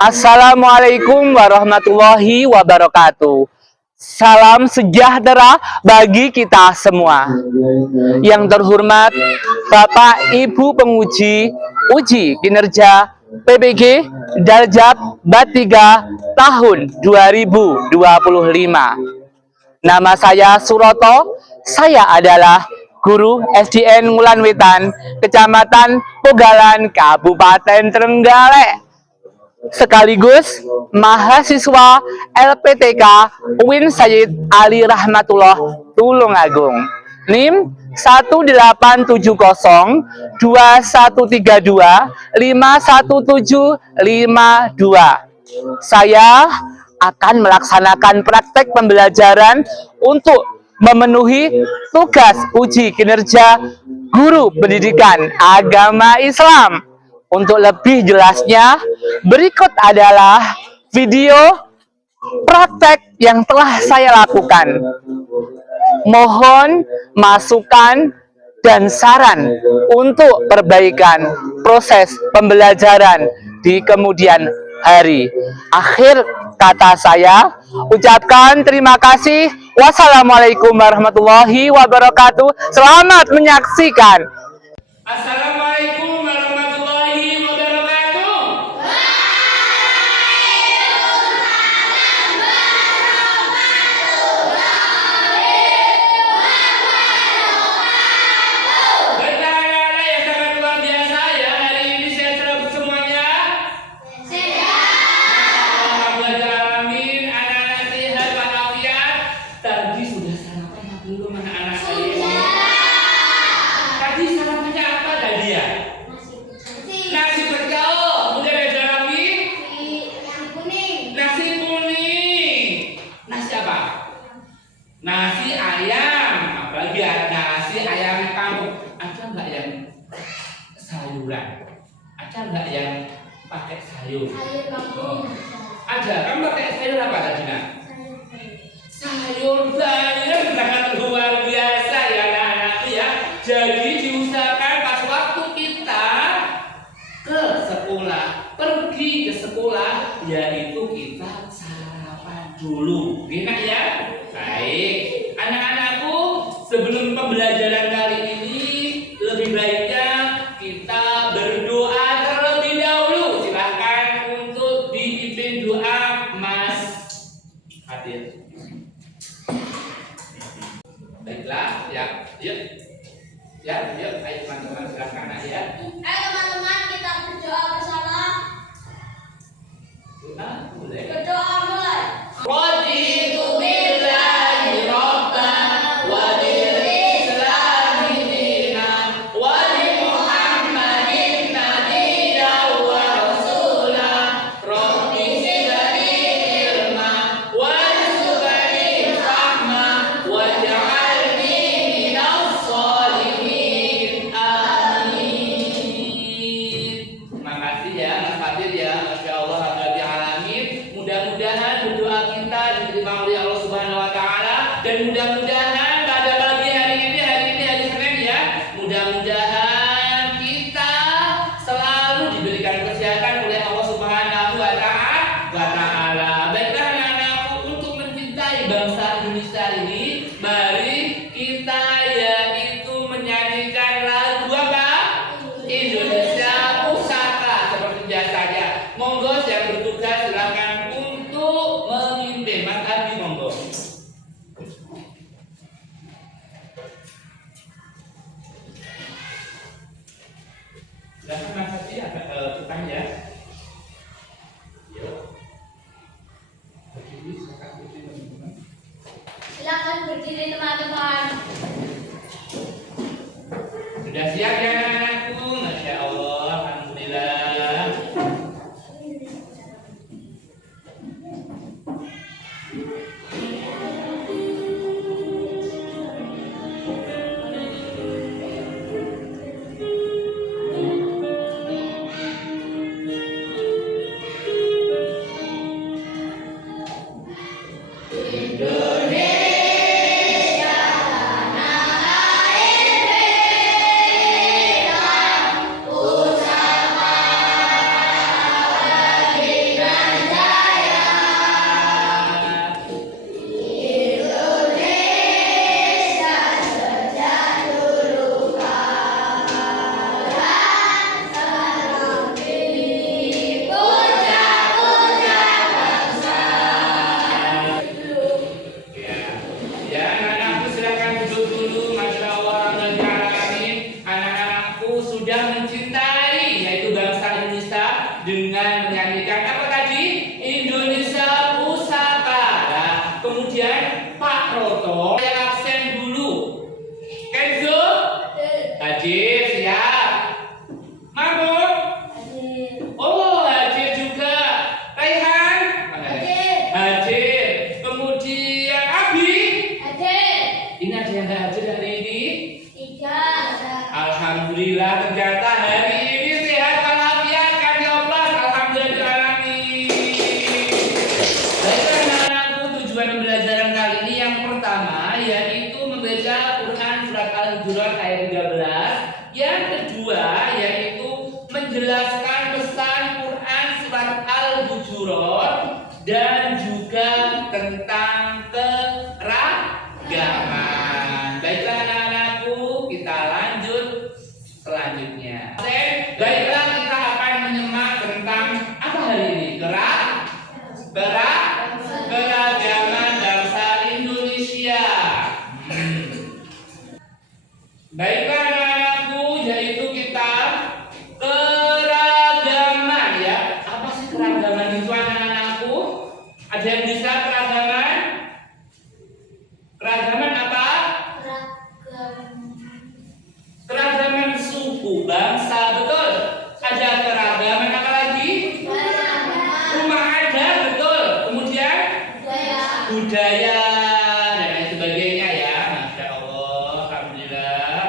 Assalamualaikum warahmatullahi wabarakatuh. Salam sejahtera bagi kita semua. Yang terhormat Bapak Ibu penguji uji kinerja PPG Daljab Bat 3 tahun 2025. Nama saya Suroto, saya adalah guru SDN Ngulan Wetan, Kecamatan Pogalan, Kabupaten Trenggalek, sekaligus mahasiswa LPTK UIN Sayyid Ali Rahmatullah Tulungagung. NIM 1870713251752. Saya akan melaksanakan praktek pembelajaran untuk memenuhi tugas uji kinerja guru pendidikan agama Islam. Untuk lebih jelasnya, berikut adalah video praktek yang telah saya lakukan. Mohon masukan dan saran untuk perbaikan proses pembelajaran di kemudian hari. Akhir kata saya, ucapkan terima kasih. Wassalamualaikum warahmatullahi wabarakatuh. Selamat menyaksikan. Assalamualaikum warahmatullahi wabarakatuh. Baiklah anak-anak yang sangat luar biasa ya, hari ini sehat semuanya. Alhamdulillahirrahmanirrahim. Anak-anak sehat walafiat. Tadi sudah sarapan apa belum anak-anak sekalian? Tadi sarapannya apa tadi ya? Nasi pecel. Kemudian ada lagi? Nasi kuning. Nasi apa? Nasi ayam. Apalagi ya, nasi ayam kampung. Ada nggak yang sayuran? Ada nggak yang pakai sayur? Ada. Kamu pakai sayur apa tadi nak? Sayur bayam, sangat luar biasa ya anak-anak ya. Jadi diusahakan pas waktu kita ke sekolah, pergi ke sekolah, yaitu kita sarapan dulu. Enak ya? Baik. Anak-anakku, sebelum pembelajaran kali ini, lebih baiknya kita berdoa terlebih dahulu. Silahkan untuk dipimpin doa Mas Adil. Baiklah, ya, yuk. Ya, yuk, ayo teman-teman silakan ya. Ayo teman-teman, kita berdoa bersama. Doa mulai. Berdoa mulai. Raditu billahi rabban wa bil islami dinan wa bi Muhammadin nabiyyan wa rasulan rabbi zidni ilma warzuqni fahma waj'alni minas sholihin. Amin. Terima kasih ya Mas Fadil ya, Masya Allah Rabbil Alamin. Mudah-mudahan berdoa kita diterima oleh Allah Subhanahu wa Ta'ala, dan mudah-mudahan pada pagi hari ini hari Senin ya, mudah-mudahan kita selalu diberikan kesehatan oleh Allah Subhanahu wa Ta'ala. Baiklah anak-anakku, untuk mencintai bangsa Indonesia ini, mari kita yaitu menyanyikan lagu apa? Indonesia Pusaka seperti biasanya. Monggo yang bertugas silakan untuk memimpin. Mas Adi, monggo. Silakan Mas Adi, ada utang ya. Yuk. Berdiri, silakan berdiri teman-teman. Silakan berdiri teman-teman. Sudah siap ya anak-anakku? Masya Allah, alhamdulillah. Indonesia Perhatikan apa tadi? Indonesia Pusaka. Nah, kemudian Pak Roto yang absen dulu. Kenzo? Hadir, siap. Mahmud? Oh, hadir juga. Raihan? Hadir. Kemudian Abi? Ini ada yang nggak hadir hari ini? Alhamdulillah, ternyata hari ini sehat walafiat kami Allah. Alhamdulillahirrahmanirrahim. Baiklah anak-anakku, tujuan pembelajaran kali ini yang pertama yaitu membaca Quran surat Al-Hujurat ayat 13. Yang kedua yaitu menjelaskan pesan Quran surat Al-Hujurat dan juga tentang keragaman. Baiklah anak-anakku, kita lanjut selanjutnya. Baiklah, kita akan menyimak tentang apa hari ini? Keragaman bangsa Indonesia. Baiklah anak-anakku, yaitu kita keragaman ya. Apa sih keragaman itu anak-anakku? Ada yang bisa keragaman? Keragaman apa? Keragaman suku, bangsa, betul. Ada keragaman apa lagi? Rumah adat, betul. Kemudian budaya dan lain sebagainya ya. Masya Allah, alhamdulillah.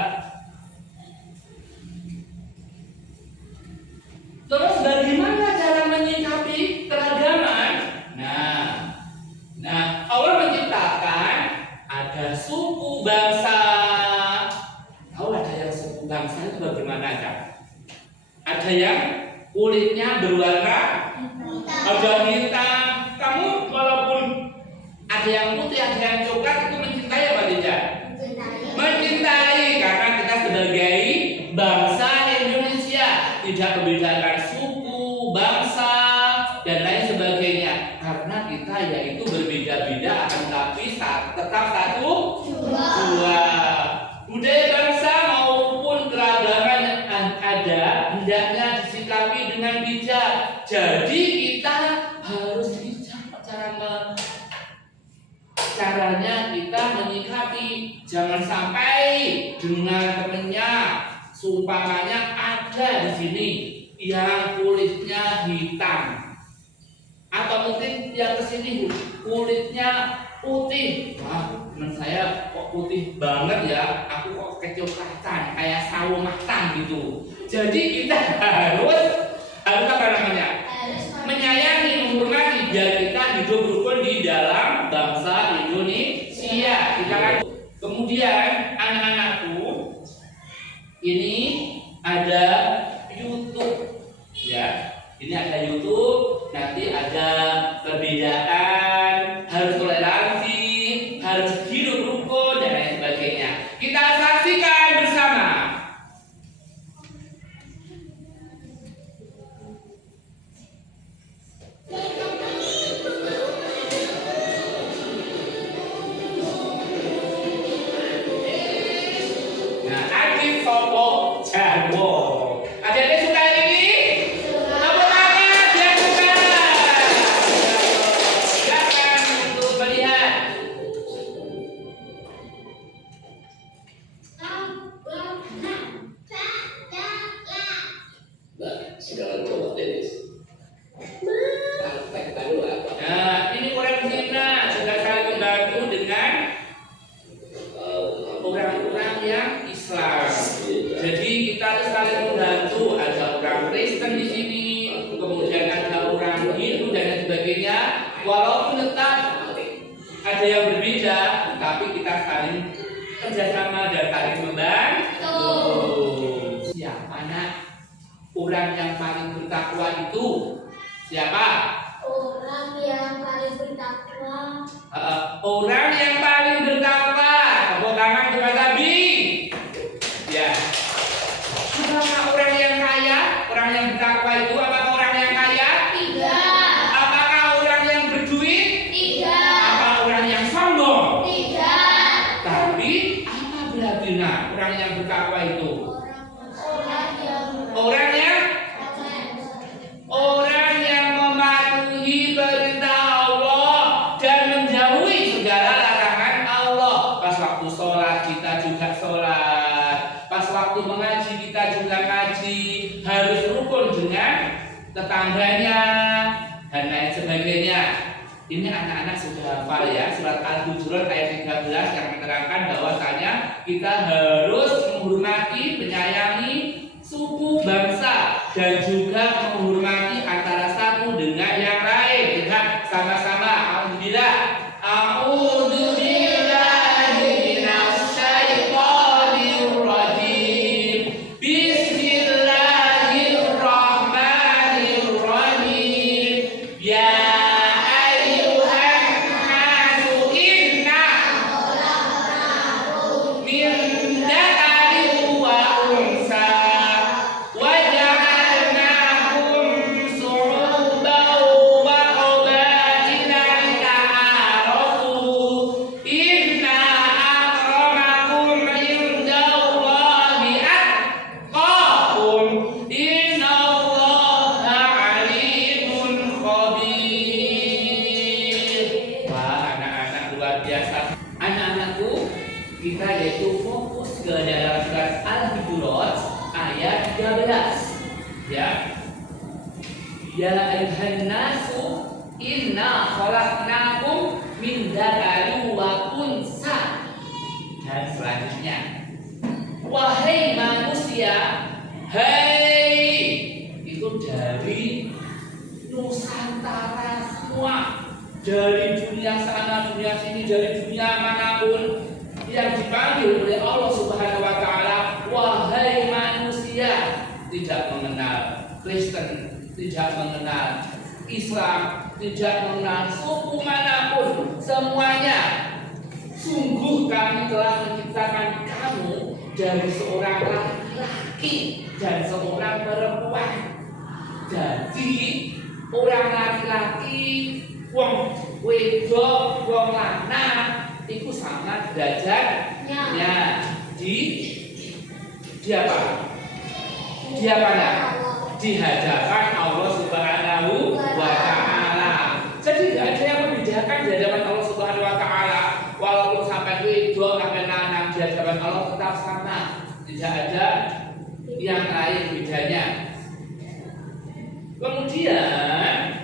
Terus bagaimana cara menyikapi keragaman? Nah, Allah menciptakan ada suku bangsa. Tahu ada yang suku bangsa itu bagaimana Kak? Ada yang kulitnya berwarna, ada hitam. Kamu walaupun ada yang putih, ada yang coklat, itu mencintai apa tidak? Mencintai, karena kita sebagai bangsa Indonesia tidak membedakan suku, bangsa, dan lain sebagainya. Karena kita yaitu berbeda-beda, akan tapi tetap satu dua. Budaya bangsa maupun keragaman yang ada hendaknya disikapi dengan bijak. Jadi kita harus bijak caranya kita menyikapi. Jangan sampai dengan temennya, seumpamanya ada di sini yang kulitnya hitam, atau mungkin yang kesini kulitnya putih. Wah, teman saya kok putih banget ya, aku kok kecoklatan kayak sawo matang gitu. Jadi kita harus apa namanya? Menyayangi, menghormati, biar kita hidup rukun di dalam bangsa Indonesia. Kita kemudian anak-anakku, ini ada YouTube ya. Ini ada YouTube, nanti ada perbedaan, harus toleransi, harus hidup rukun dan lain sebagainya. Kita saksikan bersama. Nah, Adit Sopo Jarwo. Adik-adik suka ini? Tepuk tangan yang suka. Silakan untuk melihat. Segala coba Dennis. Nah, ini orang Cina sudah saling membantu dengan orang-orang yang Islam. Jadi kita harus saling membantu. Ada orang Kristen di sini, kemudian ada orang Hindu dan lain sebagainya. Walaupun tetap ada yang berbeda, tapi kita saling kerjasama dan saling membantu. Siapa nak? Orang yang paling bertakwa itu siapa? Orang yang paling bertakwa. Orang yang paling bertakwa. Tepuk tangan untuk Mas Abi. Ya. Apakah orang yang kaya? Orang yang bertakwa itu apakah orang yang kaya? Tidak. Apakah orang yang berduit? Tidak. Apa orang yang sombong? Tidak. Tapi apa berarti orang yang bertakwa itu? Orang yang Orang yang tetangganya, dan lain sebagainya. Ini anak-anak sudah hafal ya, surat Al-Hujurat ayat 13 yang menerangkan bahwasanya kita harus menghormati, menyayangi suku, bangsa, dan juga menghormati antara satu dengan yang lain. Lihat sama-sama, alhamdulillah. A'udzu billahi minasyaitonir rajim. Bismillahirrahmanirrahim. Ya ayyuhan nasu inna min dzakarin wa unsa wa ja'alnakum syu'uban wa qabaila lita'arafu. Inna akramakum indallahi atqakum. Innallaha alimun khabir. Wah, anak-anak luar biasa. Anak-anakku, kita yaitu fokus ke dalam surat Al-Hujurat ayat 13. Ya. Ya ayuhan nasu inna khalaqnakum min dzakarin wa unsa. Dan selanjutnya, wahai manusia, hai, itu dari Nusantara semua, dari dunia sana, dunia sini, dari dunia manapun, yang dipanggil oleh Allah Subhanahu wa taala, wahai manusia, tidak mengenal Kristen, tidak mengenal Islam, tidak mengenal suku manapun, semuanya. Sungguh kami telah menciptakan kamu dari seorang laki-laki dan seorang perempuan. Jadi orang laki-laki, wong wedok, wong lanang itu sama derajatnya di apa? Di apa? Di hadapan Allah Subhanahu wa taala. Jadi tidak ada yang membedakan di hadapan Allah Subhanahu wa taala. Walaupun sampai wedok sampai lanang di hadapan Allah tetap sama. Tidak ada yang lain bedanya. Kemudian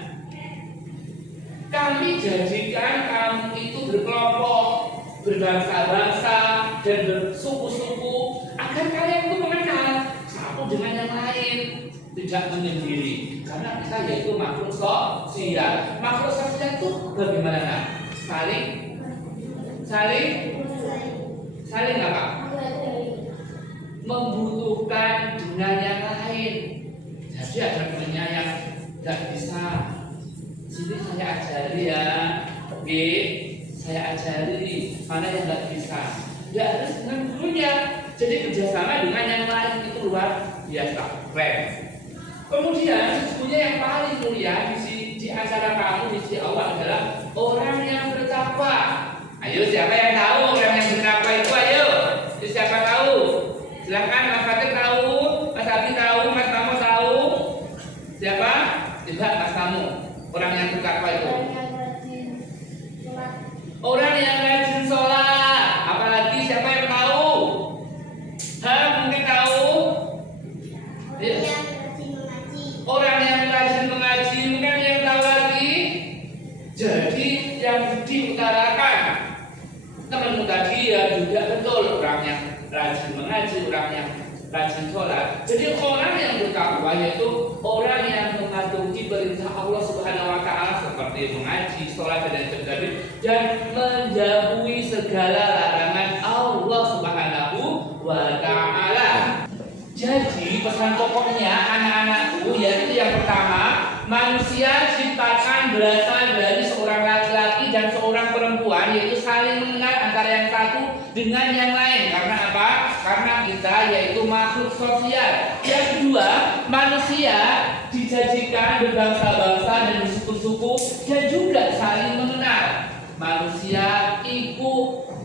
kami jadikan kamu itu berkelompok, berbangsa-bangsa dan bersuku-suku agar kalian itu mengenal satu dengan yang lain, tidak menyendiri. Karena kita yaitu makhluk sosial. Makhluk sosial itu bagaimana? Nah? Saling apa? Membutuhkan dengan yang lain. Jadi ada temannya yang tidak bisa. Sini saya ajari ya, oke, saya ajari mana yang nggak bisa. Tidak harus dengan gurunya. Jadi kerjasama dengan yang lain itu luar biasa, keren. Kemudian sesungguhnya yang paling mulia di acara kamu di sisi Allah adalah orang yang bertakwa. Ayo siapa yang tahu orang yang bertakwa itu? Ayo, siapa tahu? Silakan Mas Fatir tahu, Mas Abi tahu, Mas Tamo tahu. Siapa? Coba Mas Tamo. Orang yang bertakwa itu. Orang yang rajin sholat. Apalagi siapa yang tahu? Mungkin tahu? Orang yang rajin mengaji. Mungkin yang tahu lagi? Jadi yang diutarakan temanmu tadi ya juga betul, orang yang rajin mengaji, orang yang rajin sholat. Jadi orang yang bertakwa yaitu orang yang mematuhi perintah Allah Subhanahu wa taala seperti mengaji, sholat dan sebagainya, dan menjauhi segala larangan Allah Subhanahu wa taala. Jadi pesan pokoknya anak-anakku yaitu yang pertama, manusia diciptakan berasal dari seorang laki-laki dan seorang perempuan, yaitu saling mengenal antara yang satu dengan yang lain. Karena apa? Karena kita yaitu makhluk sosial. Yang kedua, manusia dijadikan berbangsa-bangsa dan bersuku-suku dan juga saling mengenal. Manusia itu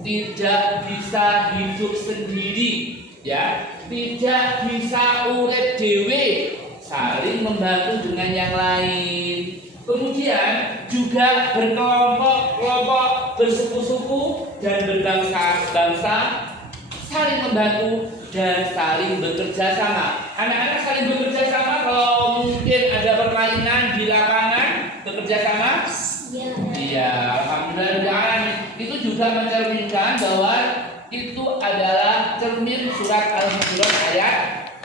tidak bisa hidup sendiri, ya, tidak bisa urip dhewe, saling membantu dengan yang lain. Kemudian juga berkelompok-kelompok, bersuku-suku dan berbangsa-bangsa, saling membantu dan saling bekerja sama. Anak-anak saling bekerja sama kalau mungkin ada permainan di lapangan bekerja sama? Iya. Iya, alhamdulillah. Itu juga mencerminkan bahwa itu adalah cermin surat Al-Hujurat ayat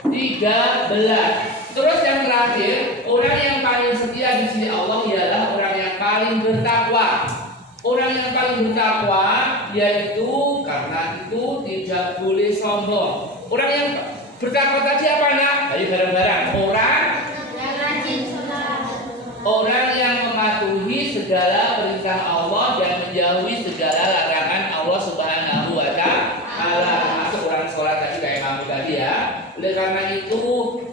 13. Terus yang terakhir, orang yang paling setia di sini Allah ialah orang yang paling bertakwa. Orang yang paling bertakwa yaitu karena itu tidak boleh sombong. Orang yang bertakwa tadi apa nak? Ayo bareng-bareng. Yang rajin sholat. Orang yang mematuhi segala perintah Allah dan menjauhi segala larangan Allah Subhanahu wa Ta'ala. Termasuk orang sholat tadi kayak kamu tadi ya. Oleh karena itu,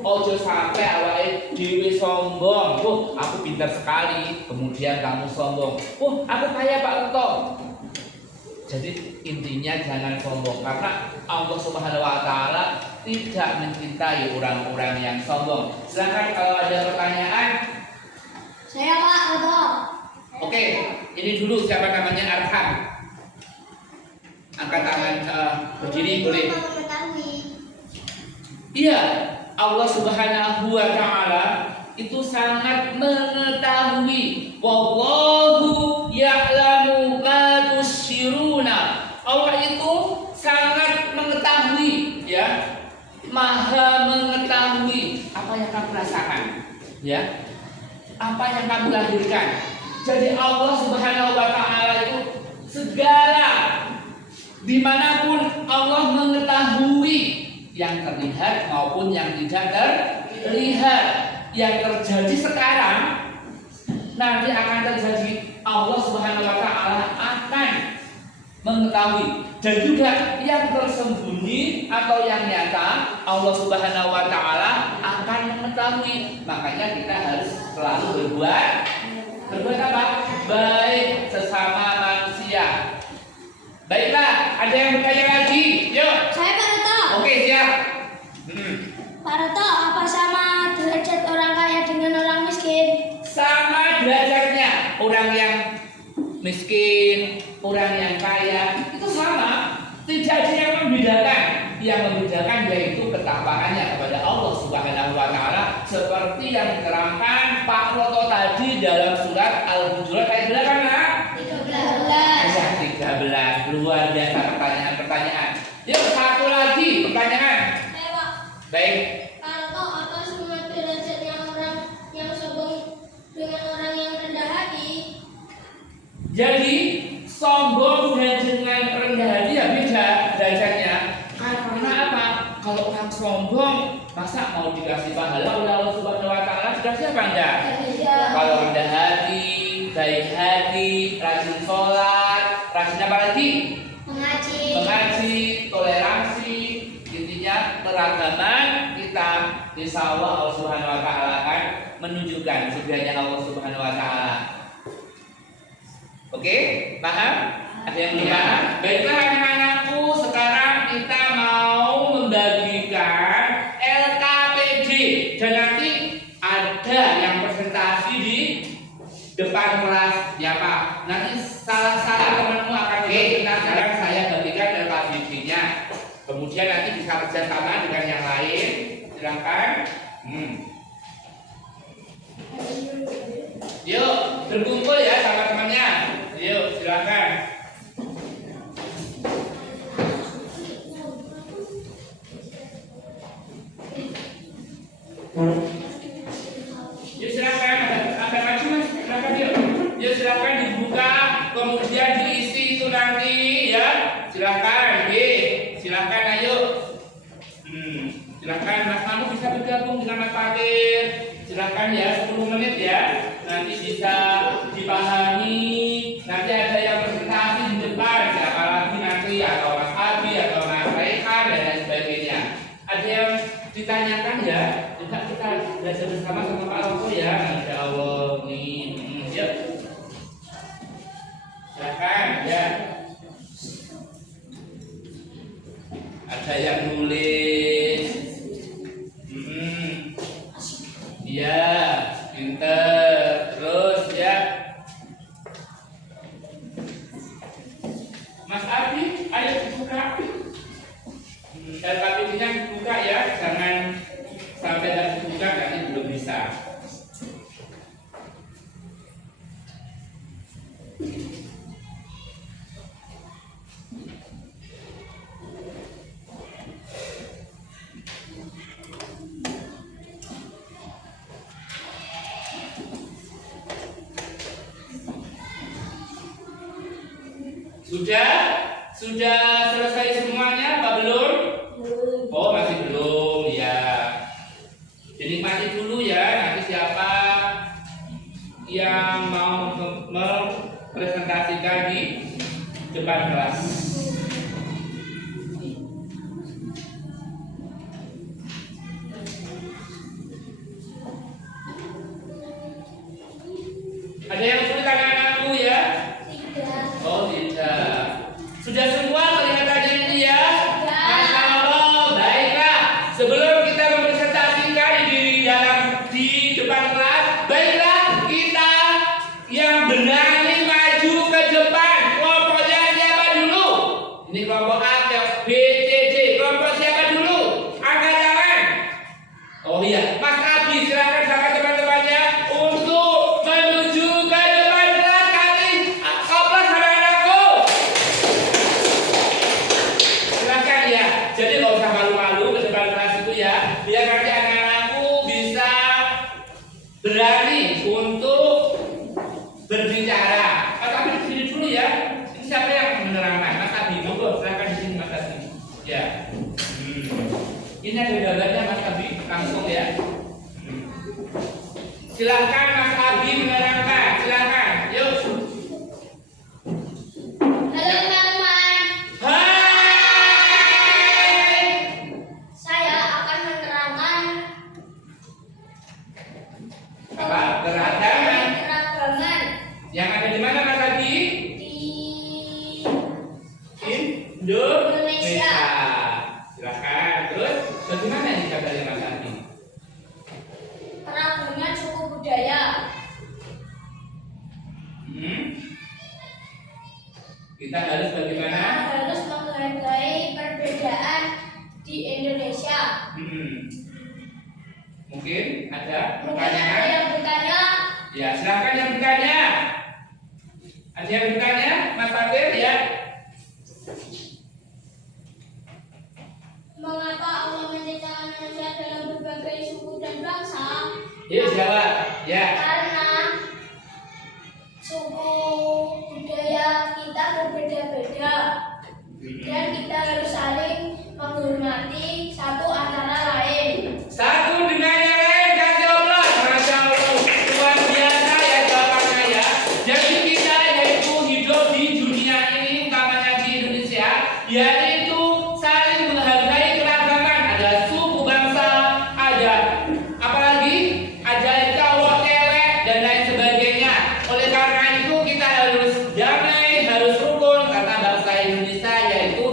ojo sampai awake dhewe sombong. Aku pintar sekali. Kemudian kamu sombong. Aku kaya Pak Uto. Jadi intinya jangan sombong karena Allah Subhanahu wa Ta'ala tidak mencintai orang-orang yang sombong. Silakan kalau ada pertanyaan. Saya Pak Oto. Oke, ini dulu siapa namanya Arham. Angkat tangan berdiri boleh. Iya, Allah Subhanahu wa Ta'ala itu sangat mengetahui. Wallahu ya'lamu ma tusyiruna. Allah itu sangat mengetahui, ya. Maha mengetahui apa yang kamu rasakan, ya. Apa yang kamu lahirkan. Jadi Allah Subhanahu wa Ta'ala itu segala dimanapun Allah mengetahui yang terlihat maupun yang tidak terlihat. Yang terjadi sekarang nanti akan terjadi. Allah Subhanahu wa Ta'ala akan mengetahui. Dan juga yang tersembunyi atau yang nyata Allah Subhanahu wa Ta'ala akan mengetahui. Makanya kita harus selalu berbuat apa? Baik sesama manusia. Baiklah, ada yang bertanya lagi? Yuk. Saya Pak Oto. Oke, siap. Pak Oto, apa sama derajat orang kaya dengan orang miskin? Sama derajatnya. Orang yang miskin, orang yang kaya itu sama. Tidak ada yang membedakan. Yang membedakan yaitu ketakwaannya kepada Allah Subhanahu wa Ta'ala, seperti yang diterangkan Pak Roto tadi dalam surat Al-Hujurat ayat berapa nak? 13. Ayat 13. Luar biasa pertanyaan. Yuk satu lagi pertanyaan. Saya Pak. Baik. Pak Oto, apa semua derajatnya orang yang sombong dengan orang yang rendah hati? Jadi sombong dan dengan rendah hati ya beda derajatnya. Karena apa? Kalau orang sombong masa mau dikasih pahala oleh Allah Subhanahu wa Ta'ala? Dikasih apa enggak? Kalau rendah hati, baik hati, rajin sholat, rajin apa lagi? Mengaji, toleransi, intinya keragaman kita, insya Allah Allah Subhanahu wa Ta'ala akan menunjukkan surganya Allah Subhanahu wa Ta'ala. Oke, paham? Ada yang belum paham? Baiklah anak-anakku, sekarang kita mau membagikan LKPD dan nanti ada yang presentasi di depan kelas ya Pak. Nanti salah temanmu akan sekarang saya bagikan LKPD-nya. Kemudian nanti bisa kerjasama dengan yang lain. Silakan. Yuk berkumpul ya sama temannya. Yuk silakan. Yuk silakan, ada maju mas, silakan yuk. Yuk silakan dibuka, kemudian diisi itu nanti ya. Silakan, silakan ayo. Silakan Mas Manu bisa bergabung dengan Mas Fatir. Silakan ya 10 menit ya. Nanti bisa dipahami. Nanti ada yang presentasi di depan. Siapa lagi nanti atau Mas Abi atau Mas Rehan dan lain sebagainya. Ada yang ditanyakan ya. Juga kita belajar bersama sama Pak Longso ya. Masya Allah nih. Yuk. Silakan ya. Ada yang nulis. Ya, pinter. Terus ya. Mas Abi, ayo dibuka. LKPD-nya dibuka ya. Jangan sampai harus dibuka nanti belum bisa. Sudah selesai semuanya apa belum? Oh, masih belum ya. Dinikmati dulu ya. Nanti siapa yang mau mempresentasikan di depan kelas? Ada yang sulit anak-anakku ya? Tidak. Oh, tidak. Sudah semua kelihatannya itu ya? Masya Allah, baiklah. Sebelum kita mempresentasikan di depan kelas, baiklah kita yang berani maju ke depan. Kelompoknya siapa dulu? Ini kelompok A, B, C, D. Kelompok siapa dulu? Angkat tangan. Oh iya, Mas Abi silakan sama teman-temannya untuk menuju ke depan kelas. Kami koplos anak-anakku. Silakan ya. Jadi nggak usah malu-malu ke depan kelas itu ya. Biar nanti anak-anakku bisa berani untuk berbicara. Mas Abi di sini dulu ya. Ini siapa yang menerangkan? Mas Abi, monggo silakan di sini Mas Abi. Ya. Ini ada gambarnya Mas Abi, langsung ya. Silakan Mas Abi menerangkan. Silakan. Yuk. Halo teman-teman, Hai. saya akan menerangkan Apa? Keragaman keragaman yang ada di mana Mas Abi? di Indonesia. Silakan. Terus bagaimana ini gambarnya Mas Abi? keragaman suku budaya. Kita harus Kita bagaimana? harus menghargai perbedaan di Indonesia. Mungkin ada Mungkin ada pertanyaan? yang bertanya, Ya, silakan yang bertanya. Ada yang bertanya, Mas Fatir ya? mengapa Allah menciptakan manusia dalam berbagai suku dan bangsa? Yuk jawab. Ya. Karena suku budaya kita berbeda-beda dan kita harus saling menghormati satu antara lain. Satu dengan yang lain kasih Allah. Masya Allah. Luar biasa ya jawabannya ya. Jadi kita yaitu hidup di dunia ini, utamanya di Indonesia, yaitu saling menghargai keragaman. Ada suku bangsa, ada apalagi ada cowok, cewek dan lain sebagainya. Oleh karena itu kita harus damai, harus rukun karena bangsa Indonesia yaitu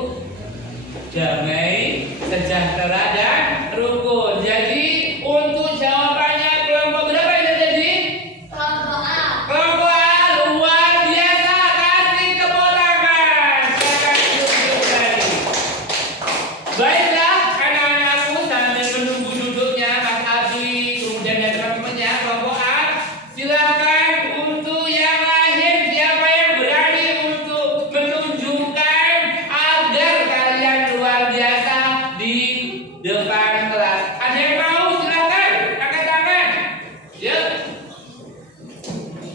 damai, sejahtera dan rukun. Jadi untuk jawabannya kelompok berapa yang jadi? Kelompok A. Kelompok A luar biasa. Kasih tepuk tangan. Silakan duduk kembali. Baiklah anak-anakku sambil menunggu duduknya Mas Abi kemudian dan teman-temannya kelompok A, silakan untuk yang lain siapa yang berani untuk menunjukkan agar kalian luar biasa di depan kelas. Ada yang mau? Silakan angkat tangan. Yuk.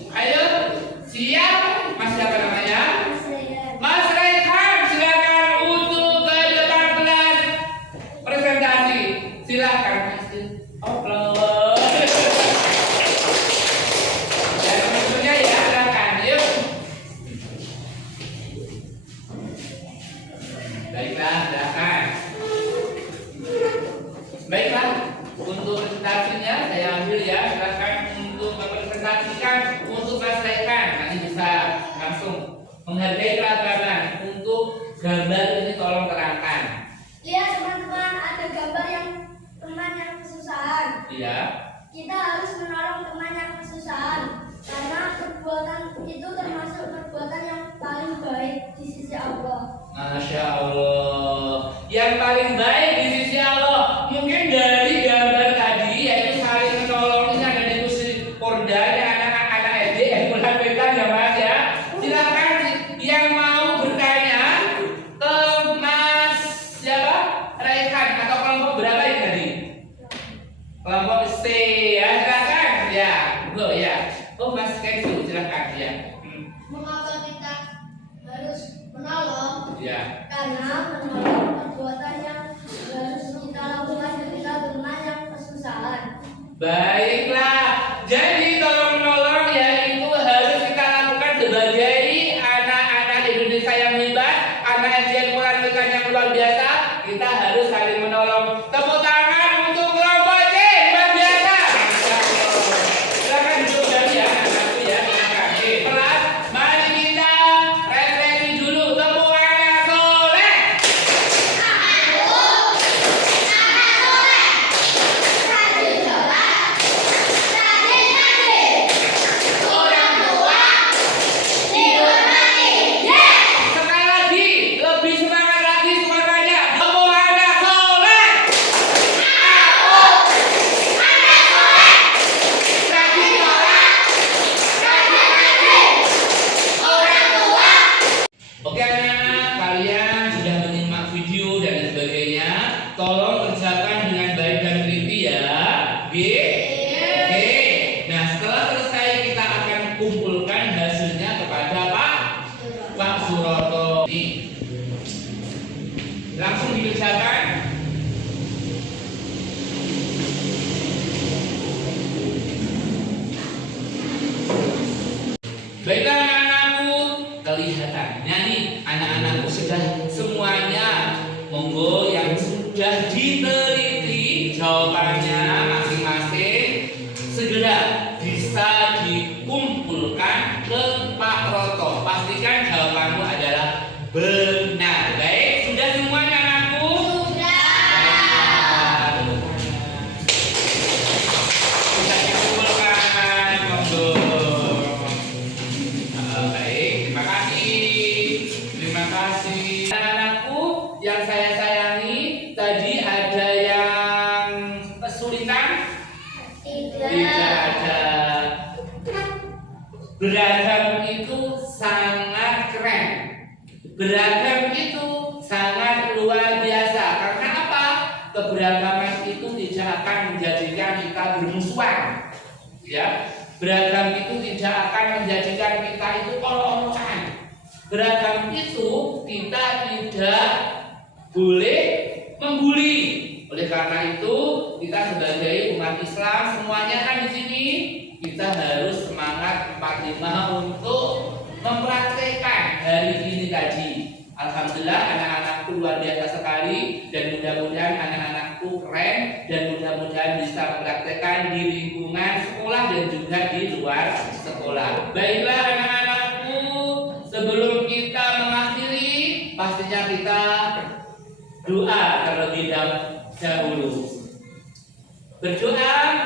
Ayo. Siap? Mas siapa namanya? Mas Rehan, silakan untuk ke depan kelas presentasi. Silakan. Upload. Dan teman-temannya ya, silakan. Yuk. Baiklah, silakan. Baiklah, untuk presentasinya saya ambil ya. Silakan untuk mempresentasikan untuk Mas Rehan. Nanti bisa langsung menghargai keragaman. Untuk gambar ini tolong terangkan. Lihat teman-teman, ada gambar yang teman yang kesusahan. Iya. Kita harus menolong teman yang kesusahan karena perbuatan itu termasuk perbuatan yang paling baik di sisi Allah. Masya Allah. Yang paling baik di sisi Allah. Mungkin dari gambar tadi yaitu saling menolong ini ada di kursi kordanya anak-anak SD bulan PK ya Mas ya. ya. Mengapa kita harus menolong? Ya. Karena menolong perbuatan yang harus kita lakukan ketika teman yang kesusahan. Baiklah, jadi tolong menolong ya itu harus kita lakukan sebagai anak-anak Indonesia yang hebat, anak SDN Quran yang luar biasa. Kita harus saling menolong. Tepuk tangan untuk kelompok C, luar biasa. Masya Allah. Silakan duduk kembali ya, anak-anakku ya. Terima kasih. Kelas, mari kita refleksi dulu. Tepuk anak soleh. Sekali lagi, lebih semangat lagi suaranya. Tepuk anak soleh. Rajin sholat. Oke anak-anak, kalian sudah menyimak video dan lain sebagainya. Tolong kerjakan dengan baik dan teliti ya. Oke. Nah setelah selesai kita akan kumpulkan hasilnya kepada Pak Suroto. Nih. Langsung dikerjakan. Baiklah anak-anakku, kelihatannya nih anak-anakku sudah semuanya. Monggo yang sudah diteliti jawabannya masing-masing segera bisa dikumpulkan ke Pak Roto. Pastikan jawabanmu adalah benar. Baik, sudah semuanya anakku? Sudah. Sudah dikumpulkan, monggo. Baik, terima kasih. Terima kasih. Anak-anakku yang saya sayangi, tadi ada yang kesulitan? Tidak ada. Beragam itu sangat keren. Beragam itu sangat luar biasa. Karena apa? Keberagaman itu tidak akan menjadikan kita bermusuhan. Ya, beragam itu tidak akan menjadikan kita itu olok-olokan. Beragam itu kita tidak boleh membuli. Oleh karena itu, kita sebagai umat Islam semuanya kan di sini kita harus semangat 45 untuk mempraktekkan hari ini tadi. Alhamdulillah anak-anakku luar biasa sekali dan mudah-mudahan anak-anakku keren dan mudah-mudahan bisa mempraktekkan di lingkungan sekolah dan juga di luar sekolah. Baiklah anak-anakku, sebelum kita mengakhiri pastinya kita doa terlebih dahulu. Berdoa